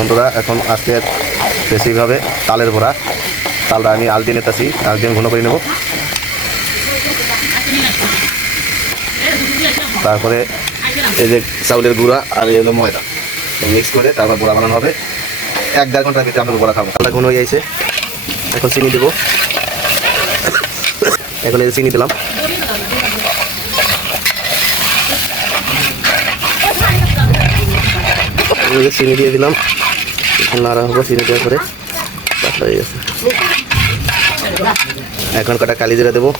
বন্ধুরা এখন আজকে রেসিপি হবে তালের বড়া। তালটা আমি আলদি নিতেছি, আলদি আমি ঘন করে নেব। তারপরে এই যে চাউলের গুঁড়া আর এই হলো ময়দা মিক্স করে তারপর বড়া বানানো হবে। 1-1.5 ঘন্টার ভিতরে আমরা বড়া খাবো। তালটা ঘন হয়ে গেছে, এখন চিনি দেবো। এখন এই চিনি দিলাম, চিনি দিয়ে দিলাম। নাড়া হবো চিনি দেওয়ার পরে হয়ে গেছে। এখন কটা কালি জিরা দেবো,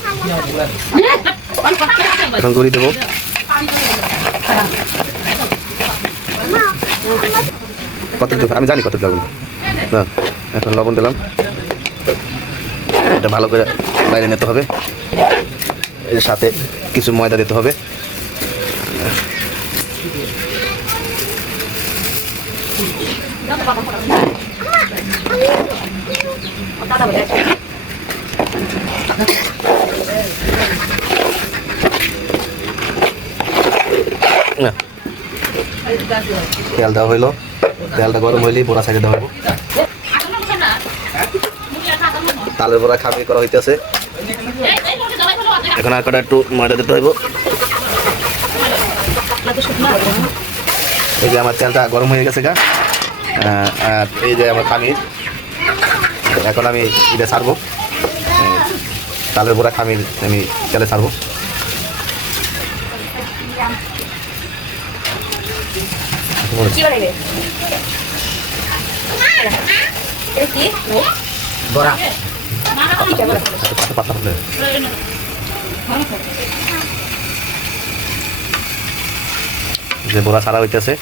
এখন গুঁড়ি দেবো। কত দেবো আমি জানি কত দেবো না। এখন লবণ দিলাম, এটা ভালো করে বাইরে নিতে হবে। এর সাথে কিছু ময়দা দিতে হবে। তেল দেওয়া হইলো, তেলটা গরম হইলেই বড়া সাইডে দেওয়া হবো। তালের বড়া খাবি করা হইতেছে। এখন আর কটা একটু ময়দা দিতে হইব। এই যে আমার তেলটা গরম হয়ে গেছে গা, আর এই যে আমার খামির। এখন আমি এটা ছাড়বো, তালের বড়া খামির আমি তেলে ছাড়বো। যে বড়া ছাড়া হইতেছে,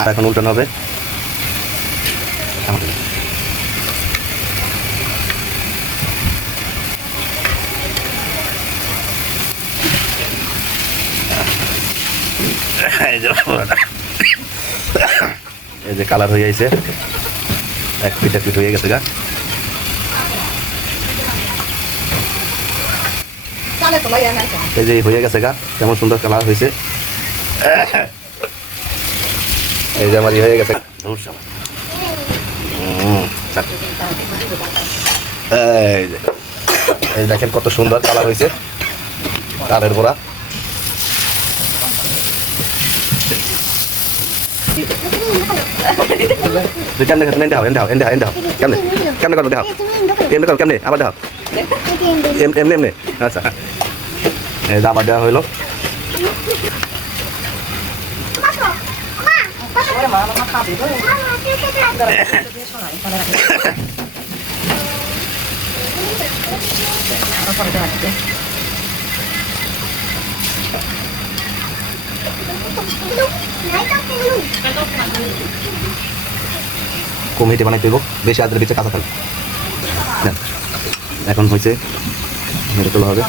আর এখন উল্টানো হবে। এই যে কালার হয়ে গেছে, এক পিঠ হয়ে গেছে গা। এই যে হয়ে গেছে গা, কেমন সুন্দর কালার হয়েছে। এই যে আমার হয়ে গেছে। এই দেখেন কত সুন্দর কালার হয়েছে তালের বড়া। কেমনে কেমনে দেখাও, এনে দেখাও কেমনে কেমনে করো, দেখাও কেমনে করো, কেমনে আবার দেখাও, এমনি এমনি। আচ্ছা, এই যে আবার দেওয়া হইলো। কম হিটে বানাইতে হইব, বেশি আদ্রের ভিতরে কাঁচা থাকবে। এখন হয়েছে মেরে তোলা হবে।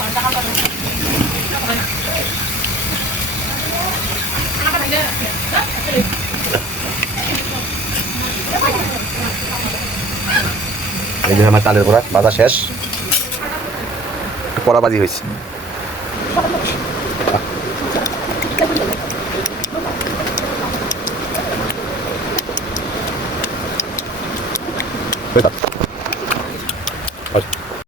এই যে আমার তালের বড়া ভাজা শেষ, কড়া বাজি হয়েছে। Wait up.